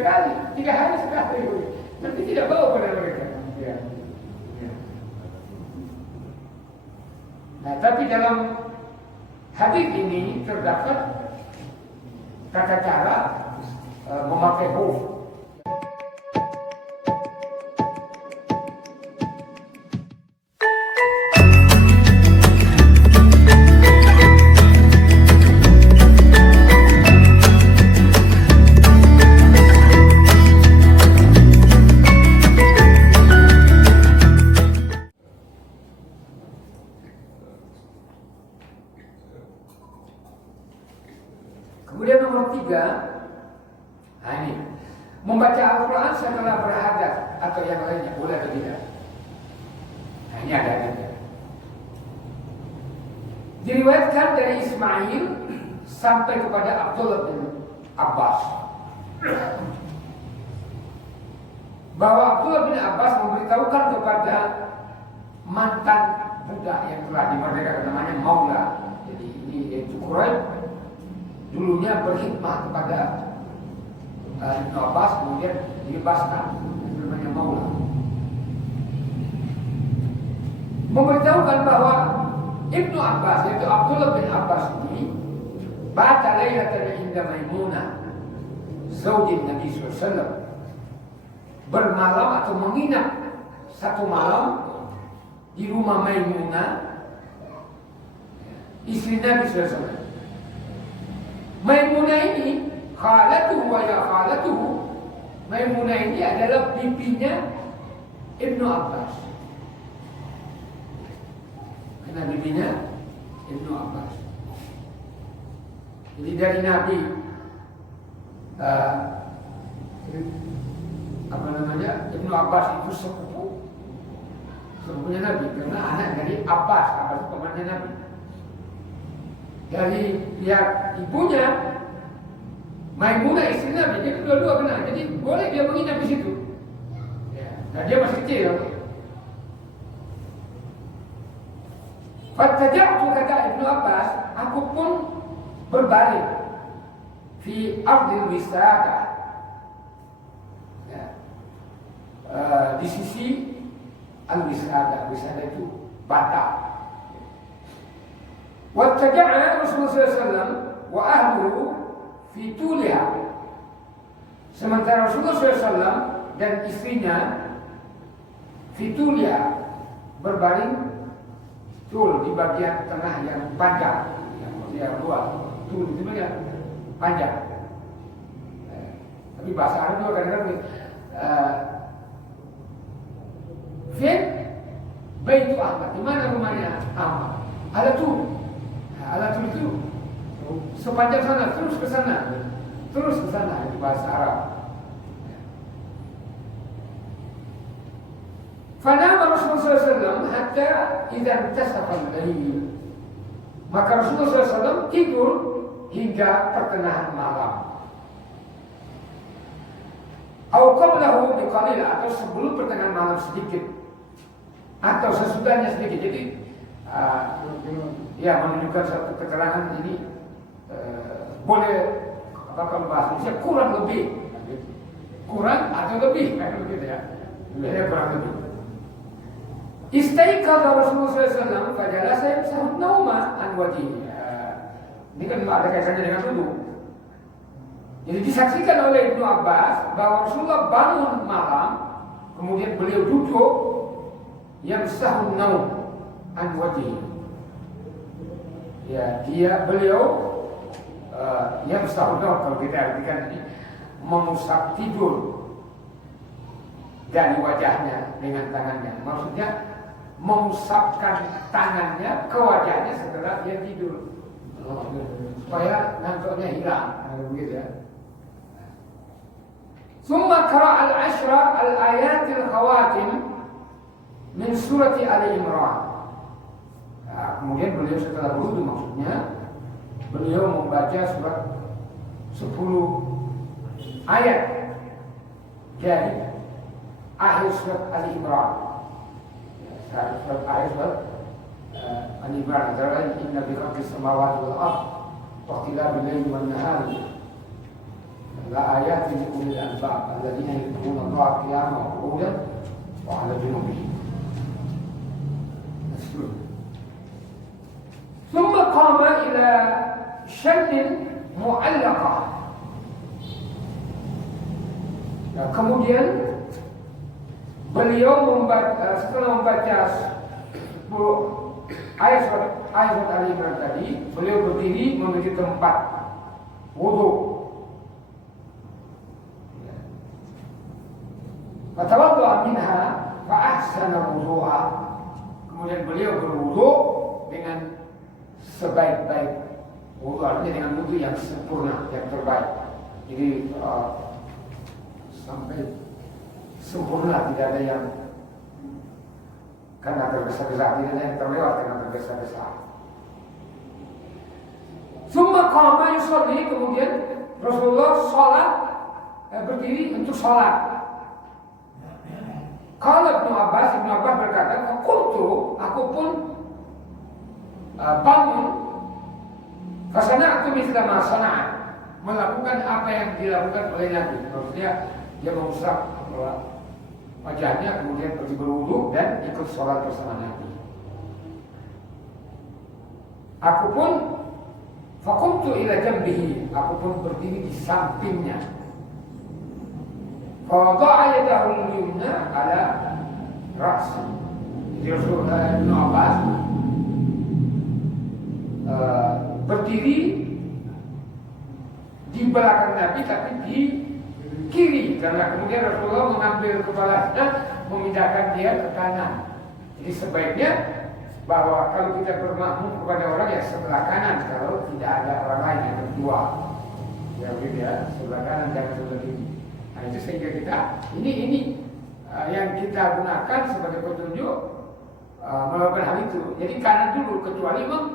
3 hari sekali. Nanti tidak bawa pada mereka. Ya. Nah, tapi dalam hadis ini terdapat tata cara memakai khuf. Kemudian nomor 3, nah ini, membaca Al-Quran setelah berhadas atau yang lainnya, boleh atau tidak? Nah ini ada. Diriwayatkan dari Ismail sampai kepada Abdullah bin Abbas bahwa Abdullah bin Abbas memberitahukan kepada mantan budak yang telah dimerdekakan, namanya Maula. Jadi ini yaitu Quraib. Dulunya berkhidmah kepada Ibnu Abbas, kemudian dibebaskan, namanya Maula. Memberitahukan bahwa Ibnu Abbas, yaitu Abdullah bin Abbas ini, bata lailatan inda Maimunah, zaujin Nabi SAW, bermalam atau menginap satu malam di rumah Maimunah, istri Nabi SAW. Maimunah ini khalatuhu wa ya khalatuhu. Maimunah ini adalah bibinya Ibnu Abbas. Karena bibinya Ibnu Abbas. Jadi dari Nabi Ibnu Abbas itu sepupunya Nabi, karena anak dari Abbas itu pamannya Nabi. Dari pihak ibunya Maimunah istri Nabi, jadi dua-dua benar. Jadi boleh dia menginap di situ. Ya. Nah dia masih kecil. Fataja'tu, kata Ibnu Abbas, aku pun berbalik fi ardil wisada, ya. Di sisi al-wisada. Wisada itu bata. Wattaja'ala Rasulullah SAW wa ahluhu fi tuliha. Sementara Rasulullah SAW dan istrinya fi tuliha, berbaring tul di bagian tengah yang panjang, yang luas. Tul itu banyak panjang. Tapi bahasa Arab juga kadang-kadang Fin Baitu Ahmad, di mana rumahnya Ahmad? Ada tul. Alatul itu sepanjang sana, terus ke sana, itu bahasa Arab. Fanama Rasulullah SAW hatta idza intasafa al-lail. Maka Rasulullah SAW tidur hingga pertengahan malam. Atau qablahu biqalil, atau sebelum pertengahan malam sedikit, atau sesudahnya sedikit. Jadi ya menunjukkan satu keterangan ini boleh kalau bahasa Indonesia kurang atau lebih kan begitu ya. Ya kurang lebih. Istaiqadha Rasulullah SAW fajalasa yamsahu nauma an wajhihi. Ini kan ada kaitannya dengan wudu. Jadi disaksikan oleh Ibnu Abbas bahwa Rasulullah bangun malam, kemudian beliau duduk yamsahu naum an wajhihi. Ya, beliau yang sahudor, kalau kita artikan ini, mengusap tidur dari wajahnya dengan tangannya. Maksudnya mengusapkan tangannya ke wajahnya setelah dia tidur, supaya ngantuknya hilang, begitu ya. Summa qara'a al-ashra al-ayatil khawatim min surati Ali Imran. Nah, kemudian beliau setelah berwudu, maksudnya beliau membaca surat 10 ayat dari akhir surat Ali Imran. Surat akhir surat Ali Imran, antara lain inna bi khalqis samawati wal ardh wa ikhtilafil laili wan nahari La ayat li ulil albab alladziina yadhkuruna Allaha qiyaman wa qu'udan wa 'ala junubihim. ثم قام إلى شن معلقة. Nah, kemudian beliau setelah membaca ayat Ali Imran tadi, beliau berdiri menuju tempat wudu. Fatawadda'a minha fa ahsana wudu'a. Kemudian beliau berwudu dengan sebaik-baik wudu, artinya dengan wudu yang sempurna, yang terbaik. Jadi sampai sempurna, tidak ada yang karena tergesa-gesa, tidak ada yang terlewat karena tergesa-gesa. Summa qama yusalli, kemudian Rasulullah sholat, berdiri untuk sholat. Kalau Ibnu Abbas berkata, aku pun bangun, fasana aku misla ma sana'a, melakukan apa yang dilakukan oleh Nabi. Maksudnya dia mengusap wajahnya, kemudian pergi berwudu dan ikut sholat bersama Nabi. Aku pun faqumtu ila jambihi, aku pun berdiri di sampingnya. Fawada'a yadahu al-yumna ala ra'si. Jadi Rasulullah Ibnu Abbas berdiri di belakang Nabi tapi di kiri, karena kemudian Rasulullah mengambil kepalanya, memindahkan dia ke kanan. Jadi sebaiknya bahwa kalau kita bermakmum kepada orang ya sebelah kanan, kalau tidak ada orang lain yang berdua, ya begitu ya, sebelah kanan jangan sebelah kiri. Nah itu sehingga kita ini yang kita gunakan sebagai petunjuk melakukan hal itu. Jadi kanan dulu, kecuali memang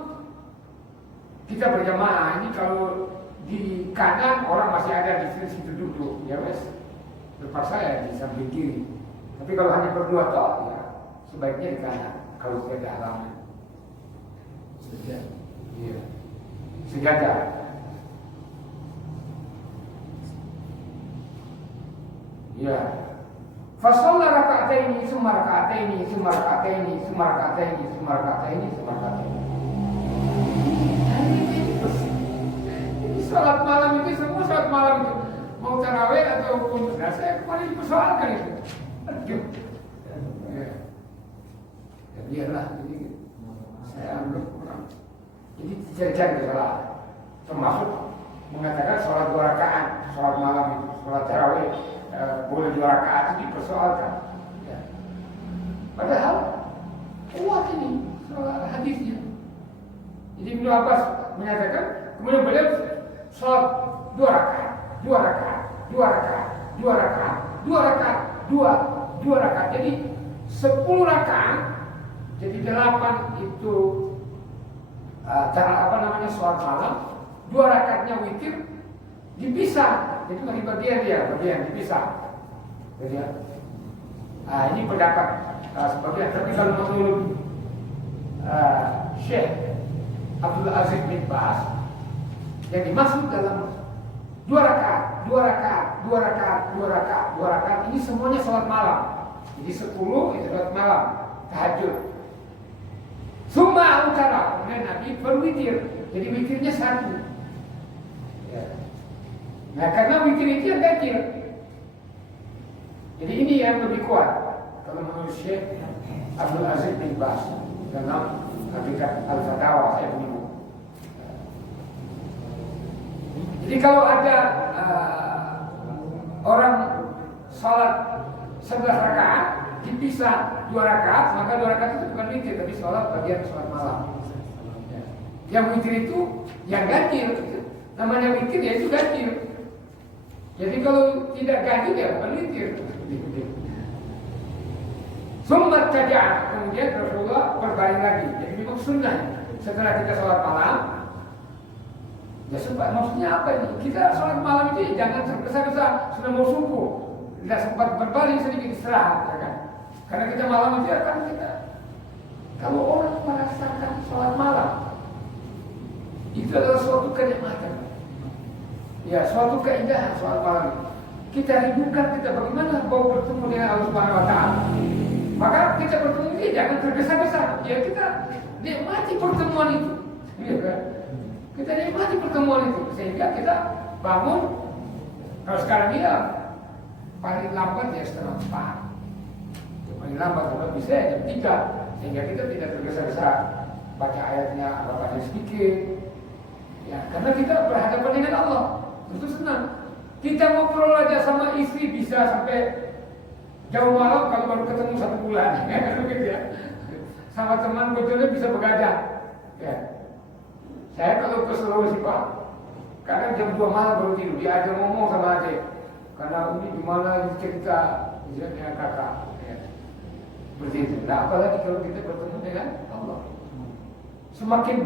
kita berjamaah. Ini kalau di kanan orang masih ada di situ duduk, ya wes, terpaksa ya di samping kiri. Tapi kalau hanya berdua toh, ya sebaiknya di kanan. Kalau tidak ada halangan, iya, sejajar. Ya, fasolah raka'ataini, summa raka'ataini, summa raka'ataini, summa raka'ataini, summa raka'ataini, summa raka'ataini. Salat malam itu semua salat malam itu mau tarawih ataupun saya kemarin dipersoalkan itu. Aduh. Ya biarlah ini saya anggap kurang. Jadi cari-cari salah. Termasuk mengatakan sholat 2 rakaat, sholat malam itu, sholat tarawih boleh 2 rakaat itu dipersoalkan. Ya. Padahal kuat ini sholat hadisnya. Jadi Ibnu Abbas menyatakan, kemudian beliau sholat 2 rakaat, 2 rakaat, 2 rakaat, 2 rakaat, 2 rakaat, 2 rakaat. Jadi 10 rakaat, jadi 8 itu sholat malam, 2 rakaatnya witir dipisah. Jadi bagi bagian dipisah. Jadi, ini pendapat sebagian. Tapi kalau menurut Syekh Abdul Aziz bin Baz, yang dimaksud dalam 2 rakaat, 2 rakaat, 2 rakaat, 2 rakaat, 2 rakaat ini semuanya sholat malam. Jadi 10 itu sholat malam, tahajud. Summa utara, kemudian Nabi berwitir. Jadi witirnya 1. Ya. Nah karena witir itu yang ganjil. Jadi ini yang lebih kuat kalau menurut Syekh Abdul Aziz bin Baz dalam Hakikat Al-Fatawa, saya punya buku. Jadi kalau ada orang sholat 11 rakaat dipisah 2 rakaat, maka 2 rakaat itu bukan witir, tapi sholat bagian sholat malam. Yang witir itu yang ganjil, namanya witir ya itu ganjil. Jadi kalau tidak ganjil ya bukan witir. Sumbat saja, kemudian Rasulullah berbaring lagi. Jadi memang sunnah setelah kita sholat malam. Ya sempat, maksudnya apa ini? Kita sholat malam itu jangan tergesa-gesa sudah mau subuh, tidak sempat berbaring sedikit istirahat, ya kan? Karena kita malam itu akan kita. Kalau orang merasakan sholat malam, itu adalah suatu kenikmatan. Ya, suatu keindahan soal malam ini. Kita rindukan kita bagaimana mau bertemu dengan Allah Subhanahu wa taala. Maka kita bertemu dia jangan tergesa-gesa. Ya kita nikmati pertemuan itu. Ya kan? Kita nikmati pertemuan itu sehingga kita bangun. Kalau sekarang dia paling lambat ya setengah 4. Ya, paling lambat kalau bisa jam 3 sehingga kita tidak tergesa-gesa baca ayatnya atau baca sedikit. Ya, karena kita berhadapan dengan Allah. Itu senang. Kita ngobrol aja sama istri bisa sampai jauh malam kalau baru ketemu 1 bulan. Ya, gitu ya. Sama teman bojone bisa begadang. Ya. Saya kalau ke Sulawesi Pak, kadang jam 2 malam baru tidur. Dia aja ngomong sama adik. Karena ini gimana cerita dengan kakak. Ya. Seperti itu. Nah, apalagi kalau kita bertemu dengan Allah. Semakin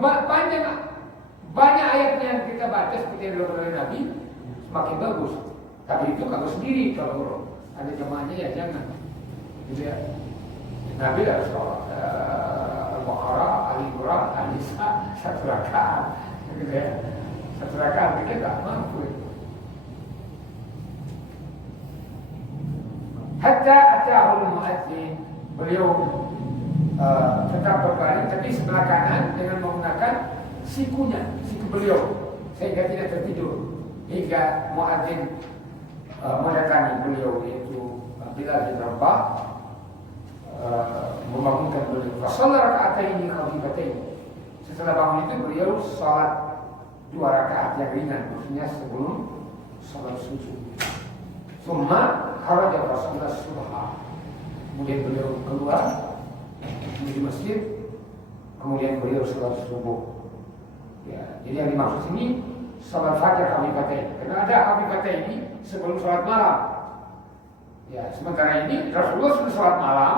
banyak ayatnya yang kita baca seperti yang dilakukan oleh Nabi, semakin bagus. Tapi itu kalau sendiri, kalau ada jemaahnya ya jangan. Gitu ya. Nabi harus Al-Baqarah, Al-Imran, Al-Nisa, 1 rakaat. Gitu ya. 1 rakaat kita tak mampu. Hatta ata'ul mu'adzin, beliau tetap berbaring tapi sebelah kanan dengan menggunakan siku beliau sehingga tidak tertidur hingga muadzin mendatangi beliau yaitu Bilal bin Rabah membangunkan beliau. Fasallah raka'ataini khafifatain. Setelah bangun itu beliau salat 2 rakaat yang ringan, maksudnya sebelum salat sujud. Summa kharaja Rasulullah subha. Kemudian beliau keluar di masjid, kemudian beliau salat subuh. Ya, jadi yang dimaksud ini salat fajar khafifatain. Karena ada khafifatain ini sebelum salat malam. Ya, sementara ini Rasulullah sudah salat malam,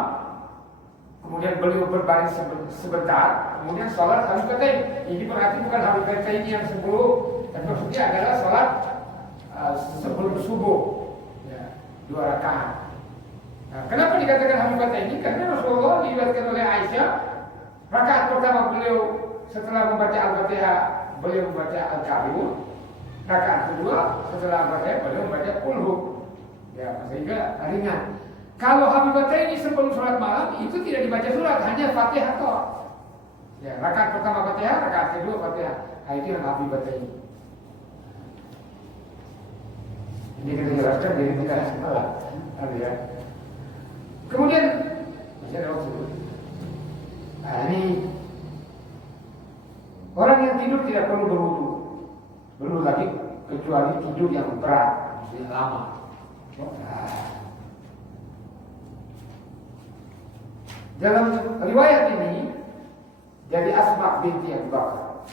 kemudian beliau berbaring sebentar, kemudian salat khafifatain. Ini berarti bukan khafifatain yang sebelum, tapi maksudnya adalah salat sebelum subuh. Ya, 2 rakaat. Nah, kenapa dikatakan khafifatain ini? Karena Rasulullah diriwayatkan oleh Aisyah, rakaat pertama beliau setelah membaca Al-Fatihah, beliau membaca Al-Kafirun. Rakaat kedua setelah Al-Fatihah, beliau membaca Qul Hu. Ya, sehingga ringan. Kalau Habibatain ini sebelum sholat malam itu tidak dibaca surat, hanya Fatihah toh. Ya, rakaat pertama Fatihah, rakaat kedua Fatihah. Nah, itu yang Habibatain. Ini kita jelaskan dari kita semalam. Ya. Kemudian masih ada waktu. Nah, ini orang yang tidur tidak perlu berwudu. Belum lagi kecuali tidur yang berat, maksudnya lama. Nah. Dalam riwayat ini dari Asma binti Abu Bakar,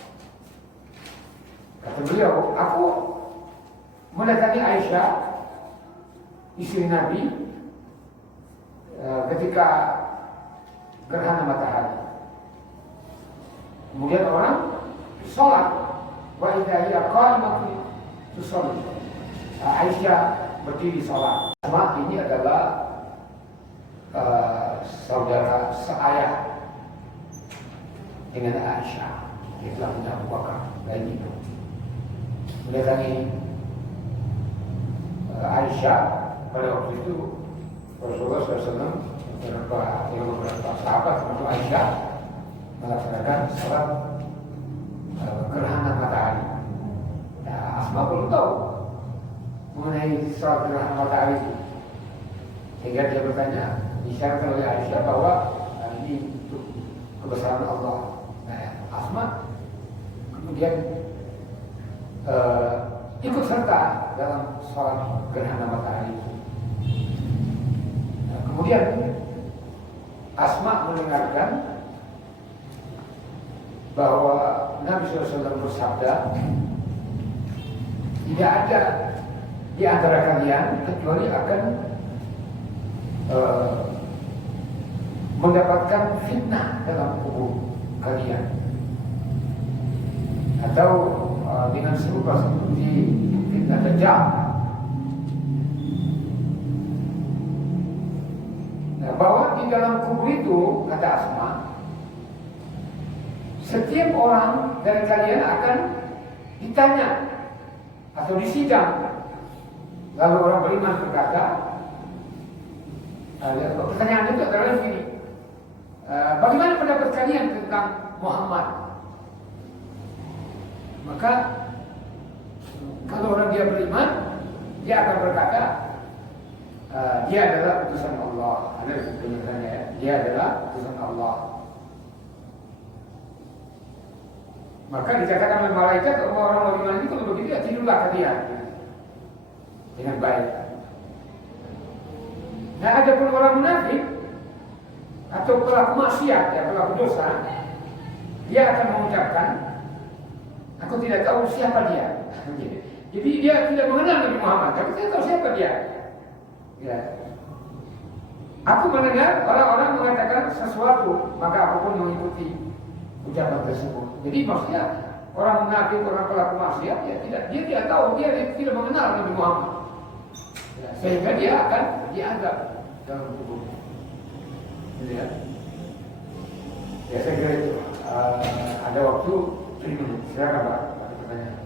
kata beliau, aku mendatangi Aisyah, istri Nabi, ketika gerhana matahari. Kemudian orang sholat, wa idza hiya qa'imatun tusalli. Aisyah berdiri sholat. Asma ini adalah saudara seayah dengan Aisyah. Dia telah punya Abu Bakar lain itu. Mendatangi Aisyah pada waktu itu Rasulullah SAW beberapa sahabat termasuk Aisyah melaksanakan salat gerhana matahari. Ya, Asma belum tahu mengenai salat gerhana matahari itu, sehingga dia bertanya, disyaratkan oleh Aisyah bahwa ini untuk kebesaran Allah. Nah, Asma kemudian ikut serta dalam salat gerhana matahari itu. Nah, kemudian Asma mendengarkan bahwa Nabi SAW bersabda, tidak ada di antara kalian kecuali akan mendapatkan fitnah dalam kubur kalian, atau dengan serupa seperti fitnah Dajjal. Nah, bahwa di dalam kubur itu, kata Asma, setiap orang dari kalian akan ditanya atau di sidang, lalu orang beriman berkata, pertanyaan itu adalah begini, bagaimana pendapat kalian tentang Muhammad? Maka kalau orang dia beriman, dia akan berkata, dia adalah utusan Allah. Ada penjelasannya ya. Dia adalah utusan Allah. Maka dikatakan oleh malaikat, orang beriman itu kalau begitu ya tidurlah kalian dengan baik. Nah, ada pun orang munafik atau pelaku maksiat, ya pelaku dosa, dia akan mengucapkan, aku tidak tahu siapa dia. Jadi dia tidak mengenal Nabi Muhammad, tapi saya tahu siapa dia. Ya. Aku mendengar orang-orang mengatakan sesuatu, maka aku pun mengikuti ucapan tersebut. Jadi maksudnya orang munafik, orang pelaku maksiat, ya dia tidak tahu, dia tidak mengenal Nabi Muhammad. Ya, sehingga dia akan dianggap dalam tubuhnya. Ya. Ya saya kira itu. Ada waktu 3 menit. Silakan Pak, ada pertanyaan.